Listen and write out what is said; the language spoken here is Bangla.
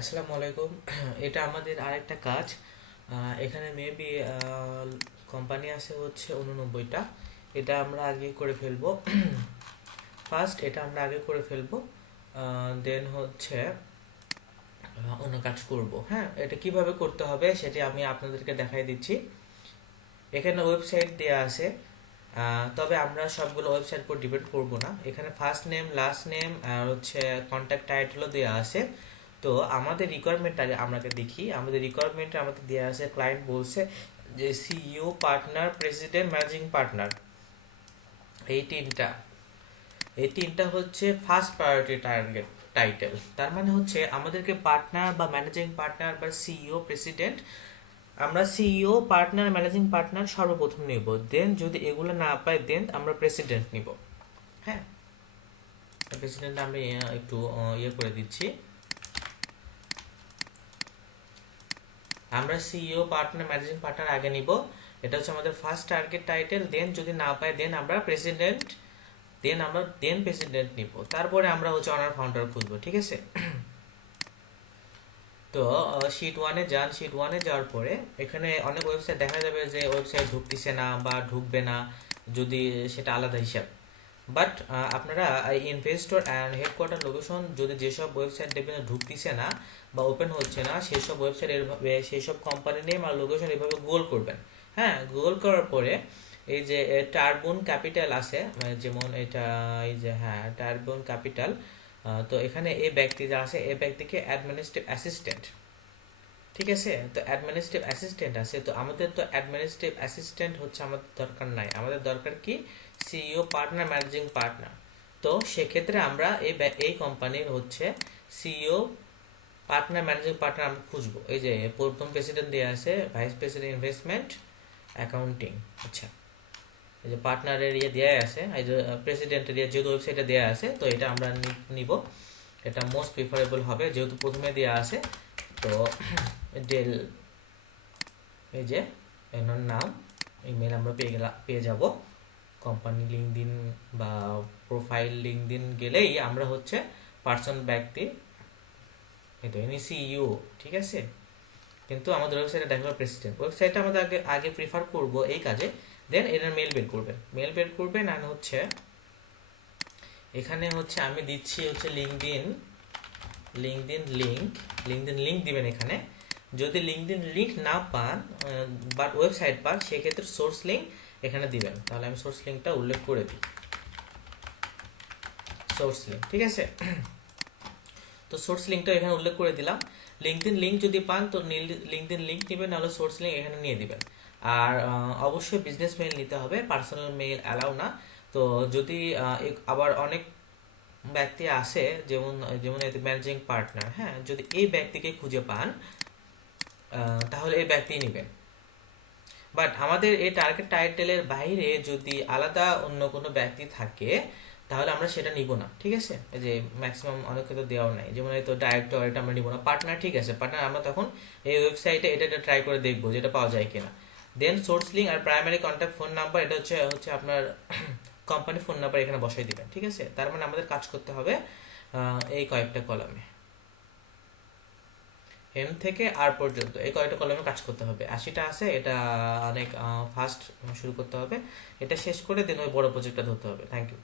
আসসালামু আলাইকুম। এটা আমাদের আরেকটা কাজ। এখানে মেবি কোম্পানি আছে হচ্ছে 89টা। এটা আমরা আগে করে ফেলবো। ফার্স্ট এটা আমরা আগে করে ফেলবো, দেন হচ্ছে অন্য কাজ করব। হ্যাঁ, এটা কিভাবে করতে হবে সেটি আমি আপনাদেরকে দেখাই দিচ্ছি। এখানে ওয়েবসাইট দেয়া আছে, তবে আমরা সবগুলো ওয়েবসাইট উপর ডিপেন্ড করব না। এখানে ফার্স্ট নেম, লাস্ট নেম আর হচ্ছে কন্ট্যাক্ট টাইটেলও দেওয়া আছে। তো আমাদের রিকোয়ারমেন্ট আগে আমাকে দেখি। আমাদের রিকোয়ারমেন্টে আমাদের দেওয়া আছে, ক্লায়েন্ট বলছে যে CEO, partner, president, managing partner, এই তিনটা এই তিনটা হচ্ছে ফার্স্ট প্রায়োরিটি টার্গেট টাইটেল। তার মানে হচ্ছে আমাদেরকে পার্টনার বা ম্যানেজিং পার্টনার বা সিইও, প্রেসিডেন্ট, আমরা সিইও, পার্টনার, ম্যানেজিং পার্টনার সর্বপ্রথম নিব। দেন যদি এগুলো না পাই দেন আমরা প্রেসিডেন্ট নিব। হ্যাঁ, প্রেসিডেন্ট আমরা একটু ইয়ে করে দিচ্ছি। আমরা সিইও, পার্টনার, ম্যানেজিং পার্টনার আগে নিব। এটা হচ্ছে আমাদের ফার্স্ট টার্গেট টাইটেল। দেন যদি না পাই দেন আমরা প্রেসিডেন্ট, দেন প্রেসিডেন্ট নিব। তারপরে আমরা হচ্ছে অনার ফাউন্ডার খুঁজবো। ঠিক আছে? তো শিট ওয়ানে যান। শিট ওয়ানে যাওয়ার পরে এখানে অনেক ওয়েবসাইট দেখা যাবে যে ওয়েবসাইট ঢুকতেছে না বা ঢুকবে না, যদি সেটা আলাদা হিসাব। বাট আপনারা ইনভেস্টর অ্যান্ড হেডকোয়ার্টার লোকেশন, যদি যেসব ওয়েবসাইট দেখবেন ঢুকতেছে না বা ওপেন হচ্ছে না, সেসব ওয়েবসাইট সেসব কোম্পানি নেম আর লোকেশন এভাবে গোল করবেন। হ্যাঁ, গোল করার পরে এই যে টারবোন ক্যাপিটাল আছে, মানে যেমন এটা, এই যে হ্যাঁ টারবোন ক্যাপিটাল। তো এখানে এই ব্যক্তি যা আছে, এই ব্যক্তিকে অ্যাডমিনিস্ট্রেটিভ অ্যাসিস্ট্যান্ট। ঠিক আছে? তো অ্যাডমিনিস্ট্রেটিভ অ্যাসিস্ট্যান্ট আছে। তো আমাদের তো অ্যাডমিনিস্ট্রেটিভ অ্যাসিস্ট্যান্ট হচ্ছে আমাদের দরকার নাই। আমাদের দরকার কি? CEO, partner, managing partner. তো সেক্ষেত্রে আমরা এই কোম্পানির হচ্ছে সিইও, পার্টনার, ম্যানেজিং পার্টনার আমরা খুঁজবো। এই যে প্রথম প্রেসিডেন্ট দেওয়া আছে, ভাইস প্রেসিডেন্ট ইনভেস্টমেন্ট অ্যাকাউন্টিং। আচ্ছা, এই যে পার্টনারের ইয়ে দেওয়া আছে, এই যে প্রেসিডেন্টের ইয়ে যেহেতু ওয়েবসাইটে দেওয়া আছে, তো এটা আমরা নিব। এটা মোস্ট প্রিফারেবল হবে যেহেতু প্রথমে দেওয়া আছে। তো ডেল, এই যে এনার নাম, ইমেল আমরা পেয়ে যাব। কোম্পানি লিঙ্কডিন বা প্রোফাইল লিঙ্কডিন গেলেই আমরা হচ্ছে পার্সন, ব্যক্তি, এই তো ইনি সিইও। ঠিক আছে? কিন্তু আমাদের ওয়েবসাইটে দেখা প্রেসিডেন্ট। ওয়েবসাইটটা আমাদের আগে আগে প্রিফার করব এই কাজে। দেন এটার মেল বের করবেন, আর হচ্ছে এখানে হচ্ছে আমি দিচ্ছি হচ্ছে লিঙ্কডিন লিঙ্ক দিবেন এখানে। যদি লিঙ্কডিন লিঙ্ক না পান বাট ওয়েবসাইট পান, সেক্ষেত্রে সোর্স লিঙ্ক এখানে দিবেন। তাহলে আমি সোর্স লিঙ্কটা উল্লেখ করে দিই। সোর্স লিঙ্ক, ঠিক আছে? তো সোর্স লিঙ্কটা এখানে উল্লেখ করে দিলাম। লিঙ্কডিন লিঙ্ক যদি পান তো লিঙ্কডিন লিঙ্ক নেবেন, নাহলে সোর্স লিঙ্ক এখানে নিয়ে দিবেন। আর অবশ্যই বিজনেস মেইল নিতে হবে, পার্সোনাল মেইল অ্যালাউ না। তো যদি আবার অনেক ব্যক্তি আছে, যেমন যেমন ম্যানেজিং পার্টনার, হ্যাঁ, যদি এই ব্যক্তিকে খুঁজে পান তাহলে এই ব্যক্তি নেবেন। বাট আমাদের এই টার্গেট টাইটেলের বাইরে যদি আলাদা অন্য কোনো ব্যক্তি থাকে, তাহলে আমরা সেটা নিব না। ঠিক আছে? এই যে ম্যাক্সিমাম অনেক ক্ষেত্রে দেওয়া নাই, যেমন এই তো ডাইরেক্টর, এটা আমরা নিব না। পার্টনার, ঠিক আছে, পার্টনার আমরা তখন এই ওয়েবসাইটে এটা ট্রাই করে দেখবো যেটা পাওয়া যায় কিনা। দেন সোর্স লিঙ্ক আর প্রাইমারি কন্ট্যাক্ট ফোন নাম্বার, এটা হচ্ছে হচ্ছে আপনার কোম্পানি ফোন নাম্বার এখানে বসাই দিবেন। ঠিক আছে? তার মানে আমাদের কাজ করতে হবে এই কয়েকটা কলামে, এম থেকে আর পর্যন্ত এই কয়েকটা কলমে কাজ করতে হবে। 80টা আছে, এটা অনেক ফাস্ট শুরু করতে হবে। এটা শেষ করে দেন ওই বড় প্রজেক্টটা ধরতে হবে। Thank you.